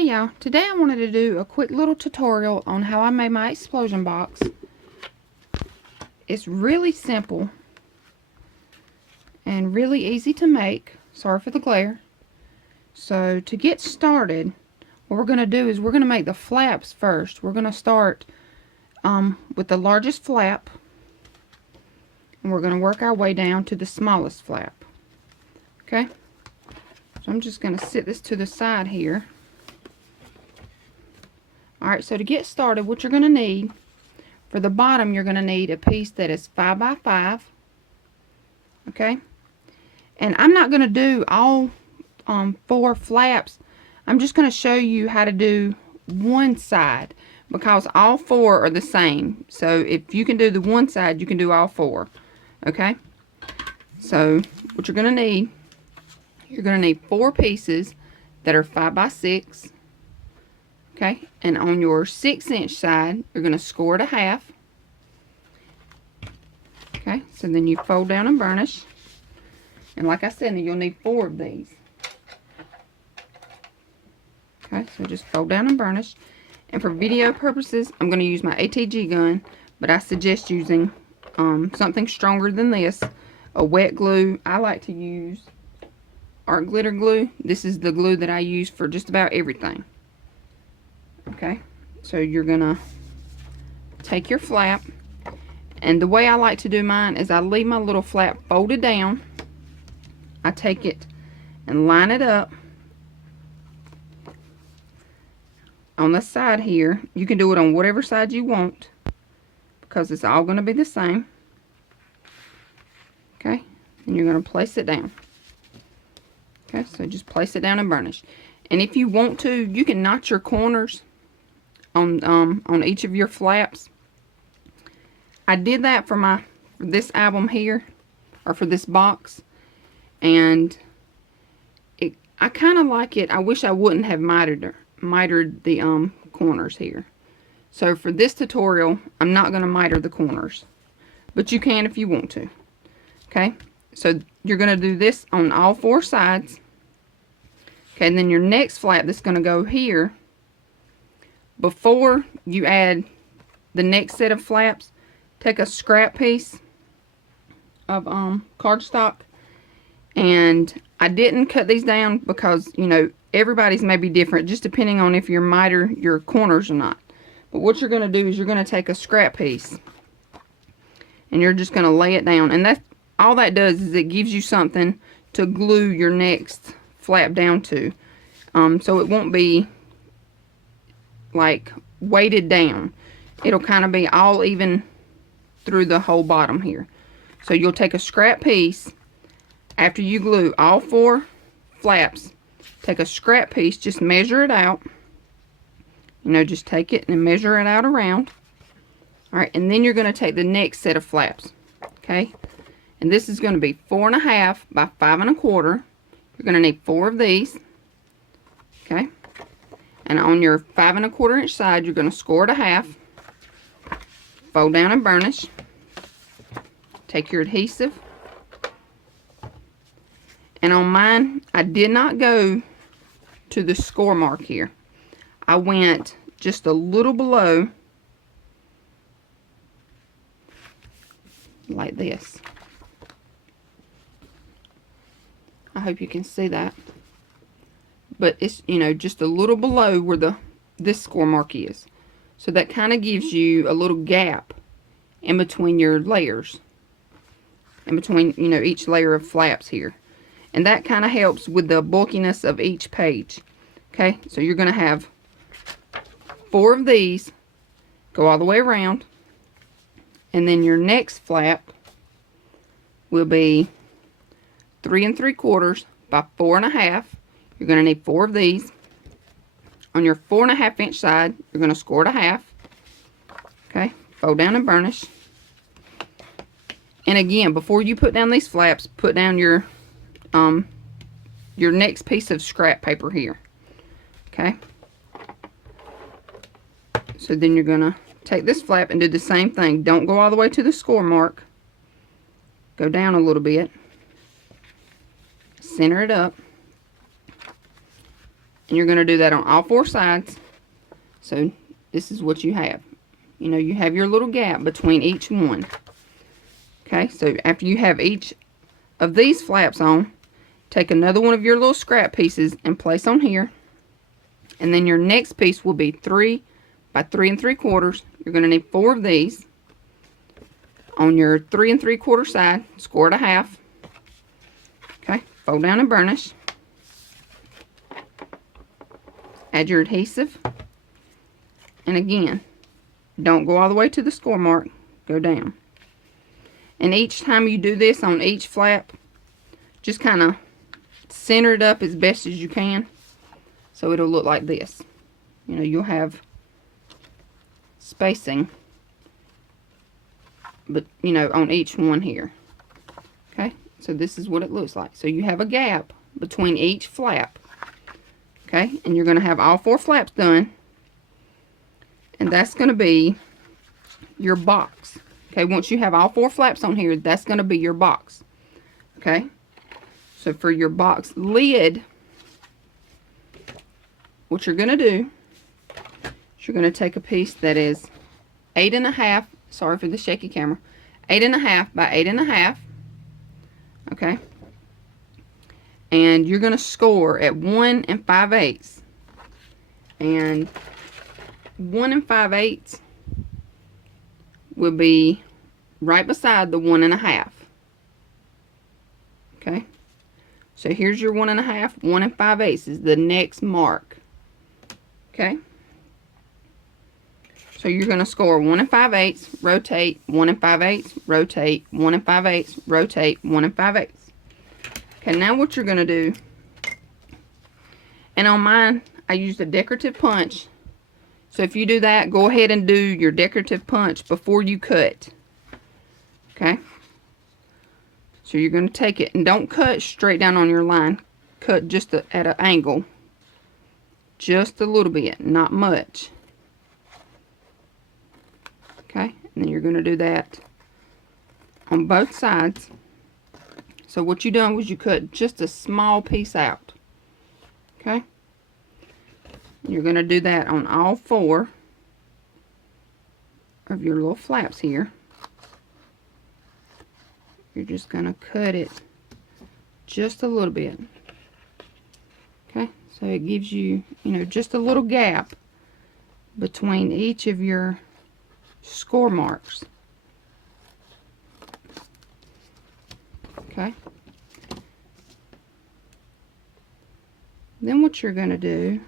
Hey y'all, today I wanted to do a quick little tutorial on how I made my explosion box. It's really simple and really easy to make. Sorry for the glare. So to get started, what we're going to do is we're going to make the flaps first. We're going to start with the largest flap, and we're going to work our way down to the smallest flap. Okay? So I'm just going to sit this to the side here. Alright, so to get started, what you're going to need, for the bottom, you're going to need a piece that is 5 by 5. Okay? And I'm not going to do all 4 flaps. I'm just going to show you how to do one side, because all 4 are the same. So if you can do the one side, you can do all 4. Okay? So what you're going to need, you're going to need 4 pieces that are 5 by 6. Okay, and on your 6-inch side, you're going to score it a half. Okay, so then you fold down and burnish. And like I said, you'll need 4 of these. Okay, so just fold down and burnish. And for video purposes, I'm going to use my ATG gun, but I suggest using something stronger than this. A wet glue. I like to use art glitter glue. This is the glue that I use for just about everything. Okay, so you're gonna take your flap, and the way I like to do mine is I leave my little flap folded down. I take it and line it up on the side here. You can do it on whatever side you want, because it's all going to be the same. Okay, and you're going to place it down. Okay, so just place it down and burnish. And if you want to, you can notch your corners on each of your flaps. I did that for this album here, or for this box, and I kind of like it. I wish I wouldn't have mitered the corners here. So for this tutorial, I'm not going to miter the corners, but you can if you want to. Okay, so you're going to do this on all 4 sides. Okay, and then your next flap that's going to go here, before you add the next set of flaps, take a scrap piece of cardstock. And I didn't cut these down because, you know, everybody's may be different, just depending on if you miter your corners or not. But what you're going to do is you're going to take a scrap piece, and you're just going to lay it down. And that's all that does, is it gives you something to glue your next flap down to. So it won't be like weighted down. It'll kind of be all even through the whole bottom here. So you'll take a scrap piece after you glue all 4 flaps. Take a scrap piece, just measure it out. You know, just take it and measure it out around. Alright, and then you're going to take the next set of flaps. Okay, and this is going to be 4.5 by 5 1/4. You're going to need 4 of these. Okay, and on your 5 1/4 inch side, you're going to score it a half. Fold down and burnish. Take your adhesive. And on mine, I did not go to the score mark here. I went just a little below, like this. I hope you can see that. But it's, you know, just a little below where this score mark is. So that kind of gives you a little gap in between your layers. In between, you know, each layer of flaps here. And that kind of helps with the bulkiness of each page. Okay, so you're going to have 4 of these, go all the way around. And then your next flap will be 3 3/4 by 4.5. You're going to need 4 of these. On your 4.5 inch side, you're going to score it a half. Okay, fold down and burnish. And again, before you put down these flaps, put down your next piece of scrap paper here. Okay, so then you're going to take this flap and do the same thing. Don't go all the way to the score mark. Go down a little bit. Center it up. And you're going to do that on all 4 sides. So this is what you have. You know, you have your little gap between each one. Okay, so after you have each of these flaps on, take another one of your little scrap pieces and place on here. And then your next piece will be 3 by 3 3/4. You're going to need 4 of these. On your 3 3/4 side, score it a half. Okay, fold down and burnish. Add your adhesive. And again, don't go all the way to the score mark. Go down. And each time you do this on each flap, just kind of center it up as best as you can. So it'll look like this. You know, you'll have spacing, but you know, on each one here. Okay, so this is what it looks like. So you have a gap between each flap. Okay, and you're going to have all 4 flaps done, and that's going to be your box. Okay, once you have all 4 flaps on here, that's going to be your box. Okay, so for your box lid, what you're going to do is you're going to take a piece that is 8 1/2, sorry for the shaky camera, 8 1/2 by 8 1/2. Okay, and you're going to score at 1 5/8, and 1 5/8 will be right beside the 1 1/2. Okay, so here's your 1 1/2. 1 5/8 is the next mark. Okay, so you're going to score 1 5/8, rotate, 1 5/8, rotate, 1 5/8, rotate, 1 5/8. Okay, now what you're going to do, and on mine I used a decorative punch, so if you do that, go ahead and do your decorative punch before you cut. Okay, so you're going to take it, and don't cut straight down on your line, cut just at an angle, just a little bit, not much. Okay, and then you're going to do that on both sides. So what you done was you cut just a small piece out. Okay, you're going to do that on all 4 of your little flaps here. You're just going to cut it just a little bit. Okay, so it gives you, you know, just a little gap between each of your score marks. Okay, then what you're going to do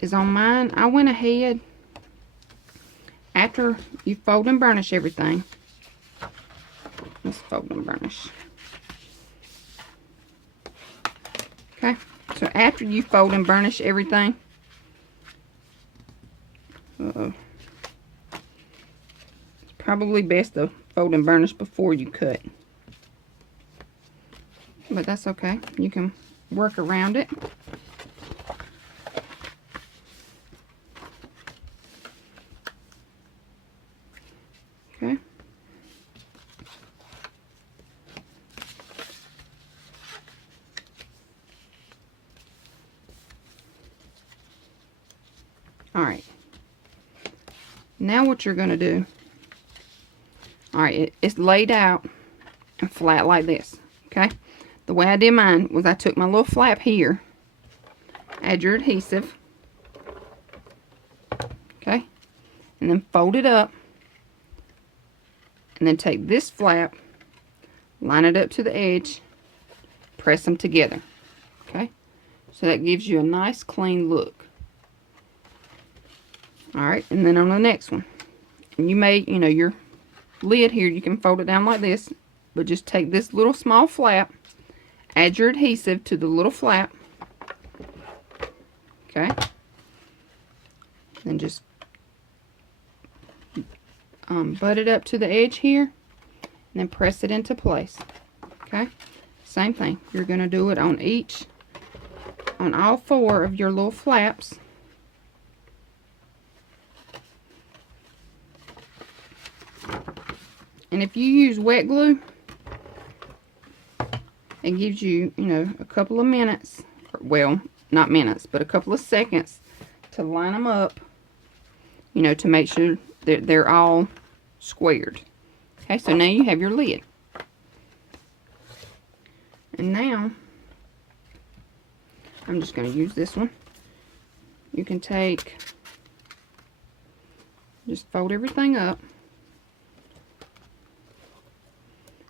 is, on mine, I went ahead, after you fold and burnish everything, let's fold and burnish. Okay, so after you fold and burnish everything, it's probably best to fold and burnish before you cut. But that's okay. You can work around it. Okay. Alright. Now what you're going to do, alright, it's laid out and flat like this. Okay. The way I did mine was I took my little flap here, add your adhesive, okay, and then fold it up, and then take this flap, line it up to the edge, press them together. Okay, so that gives you a nice clean look. Alright, and then on the next one, and you may, you know, your lid here, you can fold it down like this, but just take this little small flap, add your adhesive to the little flap, okay, then just butt it up to the edge here, and then press it into place. Okay, same thing, you're going to do it on all 4 of your little flaps. And if you use wet glue, It gives you, you know, a couple of minutes, well, not minutes, but a couple of seconds to line them up, you know, to make sure that they're all squared. Okay, so now you have your lid. And now, I'm just going to use this one. You can take, just fold everything up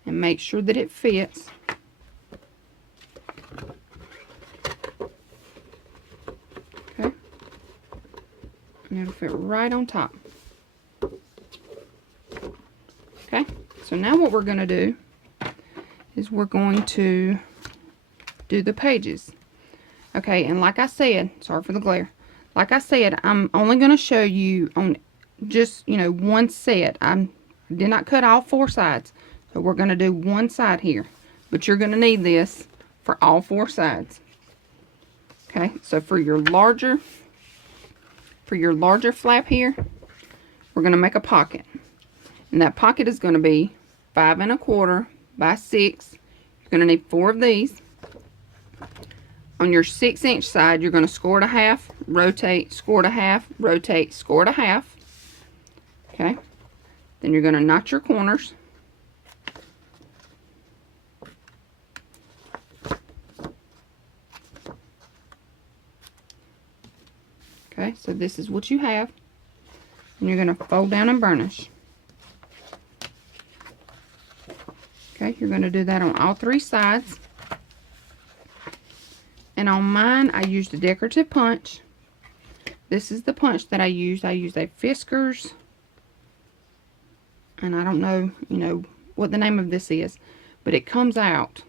and make sure that it fits. Okay, and it'll fit right on top. Okay, so now what we're going to do is we're going to do the pages. Okay, and like I said, sorry for the glare. Like I said, I'm only going to show you on just, you know, one set. I did not cut all 4 sides. So we're going to do one side here. But you're going to need this for all 4 sides. Okay, so for your larger flap here, we're going to make a pocket. And that pocket is going to be 5 1/4 by 6. You're going to need 4 of these. On your 6-inch side, you're going to score it a half, rotate, score it a half, rotate, score it a half. Okay. Then you're going to notch your corners. Okay, so this is what you have. And you're going to fold down and burnish. Okay, you're going to do that on all 3 sides. And on mine, I used a decorative punch. This is the punch that I used. I used a Fiskars. And I don't know, you know, what the name of this is. But it comes out.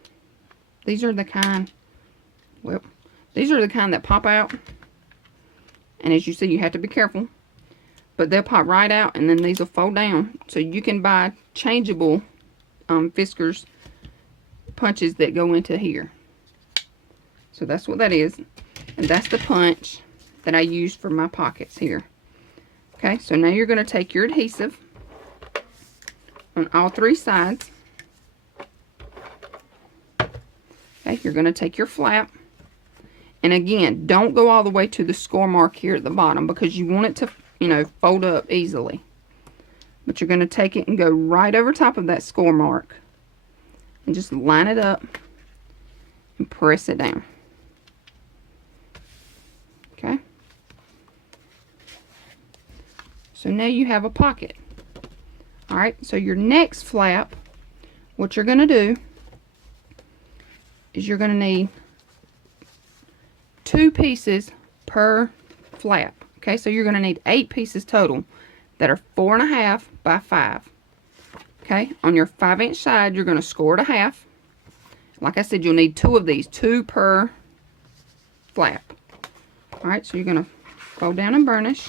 These are the kind, well, these are the kind that pop out. And as you see, you have to be careful. But they'll pop right out, and then these will fold down. So you can buy changeable Fiskars punches that go into here. So that's what that is. And that's the punch that I used for my pockets here. Okay, so now you're going to take your adhesive on all 3 sides. Okay, you're going to take your flap. And again, don't go all the way to the score mark here at the bottom, because you want it to, you know, fold up easily. But you're going to take it and go right over top of that score mark. And just line it up and press it down. Okay. So now you have a pocket. Alright, so your next flap, what you're going to do is you're going to need 2 pieces per flap. Okay, so you're going to need 8 pieces total that are 4 1/2 by 5. Okay, on your 5-inch side, you're going to score it a half. Like I said, you'll need 2 of these, 2 per flap. Alright, so you're going to fold down and burnish.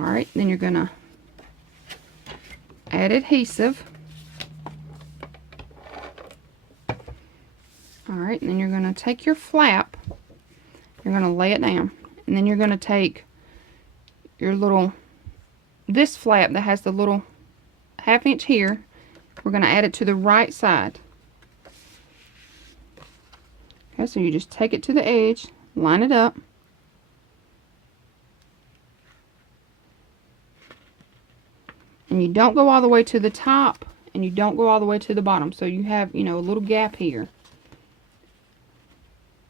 Alright, then you're going to add adhesive. Alright, and then you're going to take your flap, you're going to lay it down, and then you're going to take your little, this flap that has the little 1/2 inch here, we're going to add it to the right side. Okay, so you just take it to the edge, line it up, and you don't go all the way to the top, and you don't go all the way to the bottom, so you have, you know, a little gap here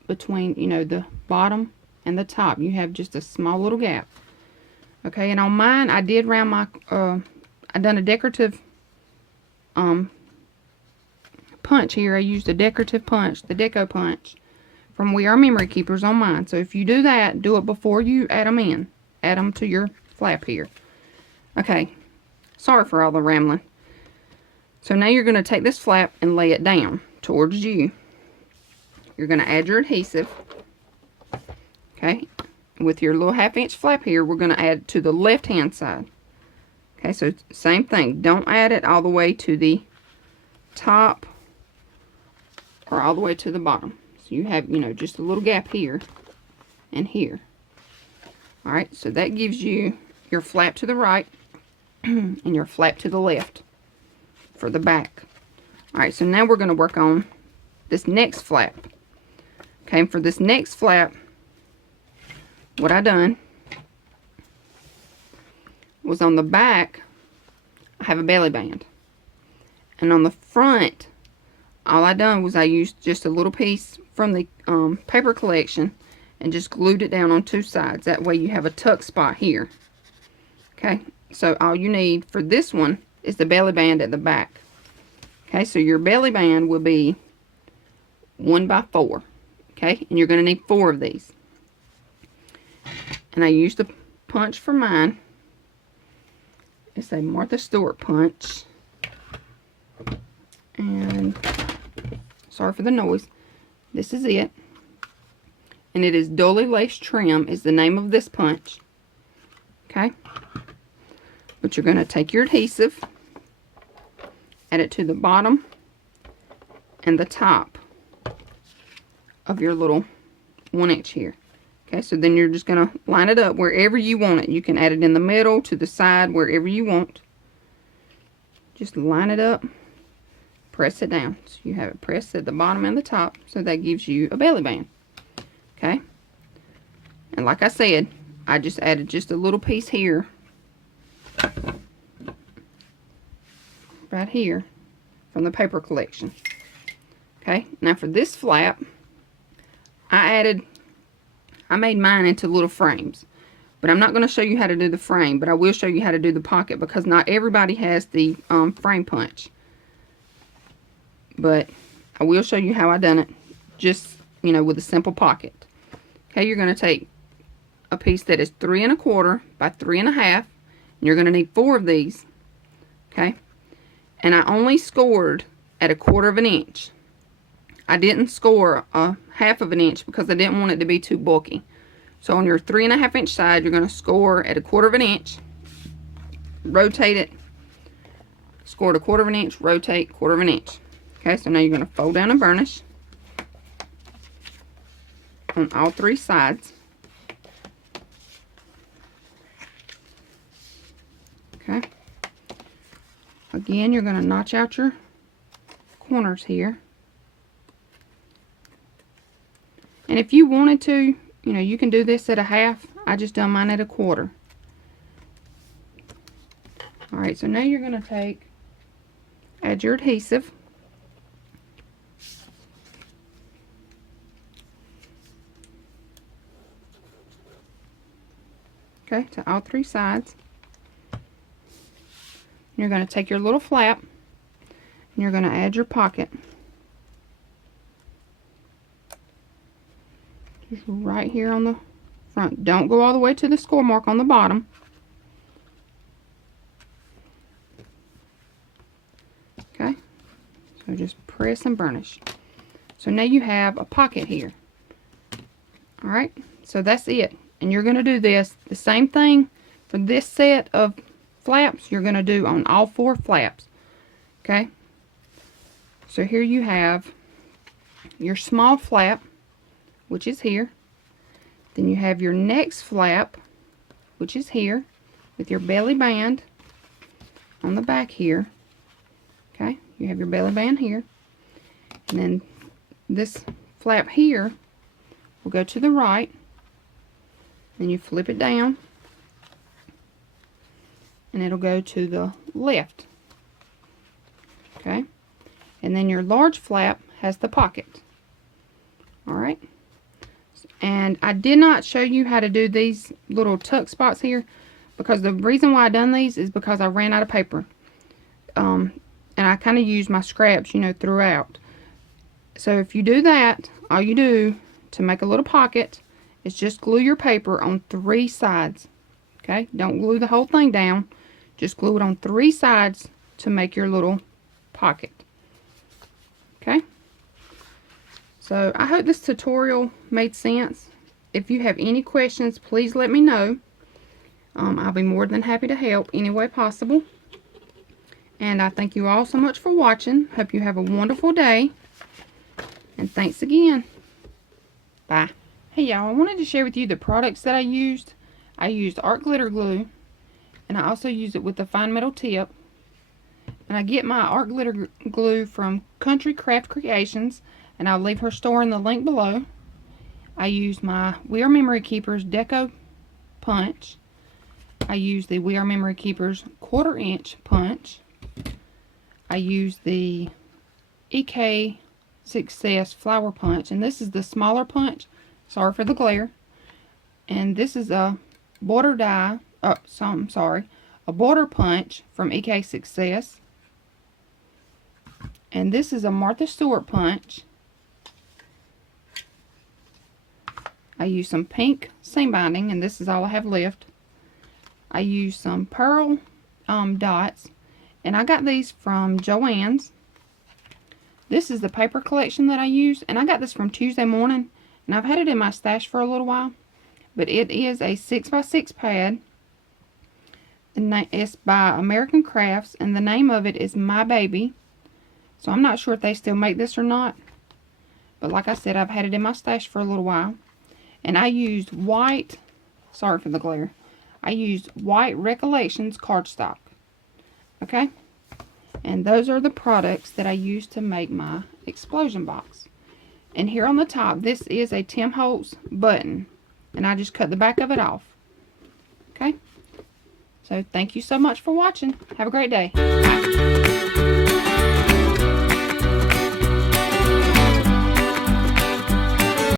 between, you know, the bottom and the top. You have just a small little gap. Okay, and on mine, I did round my, I done a decorative punch here. I used a decorative punch, the Deco Punch from We Are Memory Keepers on mine. So if you do that, do it before you add them in. Add them to your flap here. Okay, sorry for all the rambling. So now you're going to take this flap and lay it down towards you. You're going to add your adhesive. Okay, with your little 1/2 inch flap here, we're going to add to the left hand side. Okay, so same thing. Don't add it all the way to the top or all the way to the bottom. So you have, you know, just a little gap here and here. Alright, so that gives you your flap to the right and your flap to the left. for the back. Alright, so now we're going to work on this next flap. Okay, and for this next flap, what I done was on the back, I have a belly band. And on the front, all I done was I used just a little piece from the paper collection and just glued it down on two sides. That way you have a tuck spot here. Okay, so all you need for this one is the belly band at the back. Okay, so your belly band will be 1 by 4. Okay, and you're going to need 4 of these. And I used the punch for mine. It's a Martha Stewart punch. And sorry for the noise. This is it. And it is Dully Lace Trim is the name of this punch. Okay. But you're going to take your adhesive, add it to the bottom and the top of your little 1-inch here. Okay, so then you're just going to line it up wherever you want it. You can add it in the middle, to the side, wherever you want. Just line it up, press it down. So you have it pressed at the bottom and the top, so that gives you a belly band. Okay, and like I said, I just added just a little piece here, right here, from the paper collection. Okay, now for this flap, I made mine into little frames, but I'm not going to show you how to do the frame, but I will show you how to do the pocket, because not everybody has the frame punch. But I will show you how I done it, just, you know, with a simple pocket. Okay, you're going to take a piece that is 3 1/4 by 3 1/2, and you're going to need 4 of these. Okay, and I only scored at 1/4 inch. I didn't score a 1/2 inch because I didn't want it to be too bulky. So on your 3 1/2 inch side, you're going to score at 1/4 inch, rotate it, score at 1/4 inch, rotate 1/4 inch. Okay, so now you're going to fold down and burnish on all 3 sides. Okay. Again, you're going to notch out your corners here. And if you wanted to, you know, you can do this at 1/2. I just done mine at 1/4. Alright, so now you're going to add your adhesive. Okay, to all 3 sides. You're going to take your little flap and you're going to add your pocket. Just right here on the front. Don't go all the way to the score mark on the bottom. Okay, so just press and burnish. So now you have a pocket here. Alright, so that's it. And you're going to do this, the same thing for this set of flaps, you're going to do on all 4 flaps. Okay, so here you have your small flap, which is here. Then you have your next flap, which is here, with your belly band on the back here. Okay, you have your belly band here. And then this flap here will go to the right. Then you flip it down, and it'll go to the left. Okay, and then your large flap has the pocket. Alright, and I did not show you how to do these little tuck spots here, because the reason why I done these is because I ran out of paper. And I kind of used my scraps, you know, throughout. So if you do that, all you do to make a little pocket is just glue your paper on 3 sides. Okay, don't glue the whole thing down, just glue it on 3 sides to make your little pocket. Okay, so I hope this tutorial made sense. If you have any questions, please let me know. I'll be more than happy to help any way possible. And I thank you all so much for watching. Hope you have a wonderful day. And thanks again. Bye. Hey y'all, I wanted to share with you the products that I used. I used art glitter glue, and I also used it with the fine metal tip. And I get my art glitter glue from Country Craft Creations, and I'll leave her store in the link below. I use my We Are Memory Keepers Deco punch. I use the We Are Memory Keepers 1/4 inch punch. I use the EK Success flower punch, and this is the smaller punch. Sorry for the glare. And this is a border die. A border punch from EK Success. And this is a Martha Stewart punch. I use some pink seam binding, and this is all I have left. I use some pearl dots, and I got these from Joann's. This is the paper collection that I use, and I got this from Tuesday Morning, and I've had it in my stash for a little while. But it is a 6x6 pad. It's by American Crafts, and the name of it is My Baby. So I'm not sure if they still make this or not. But like I said, I've had it in my stash for a little while. And I used white, sorry for the glare, I used white Recollections cardstock. Okay? And those are the products that I used to make my explosion box. And here on the top, this is a Tim Holtz button. And I just cut the back of it off. Okay? So thank you so much for watching. Have a great day.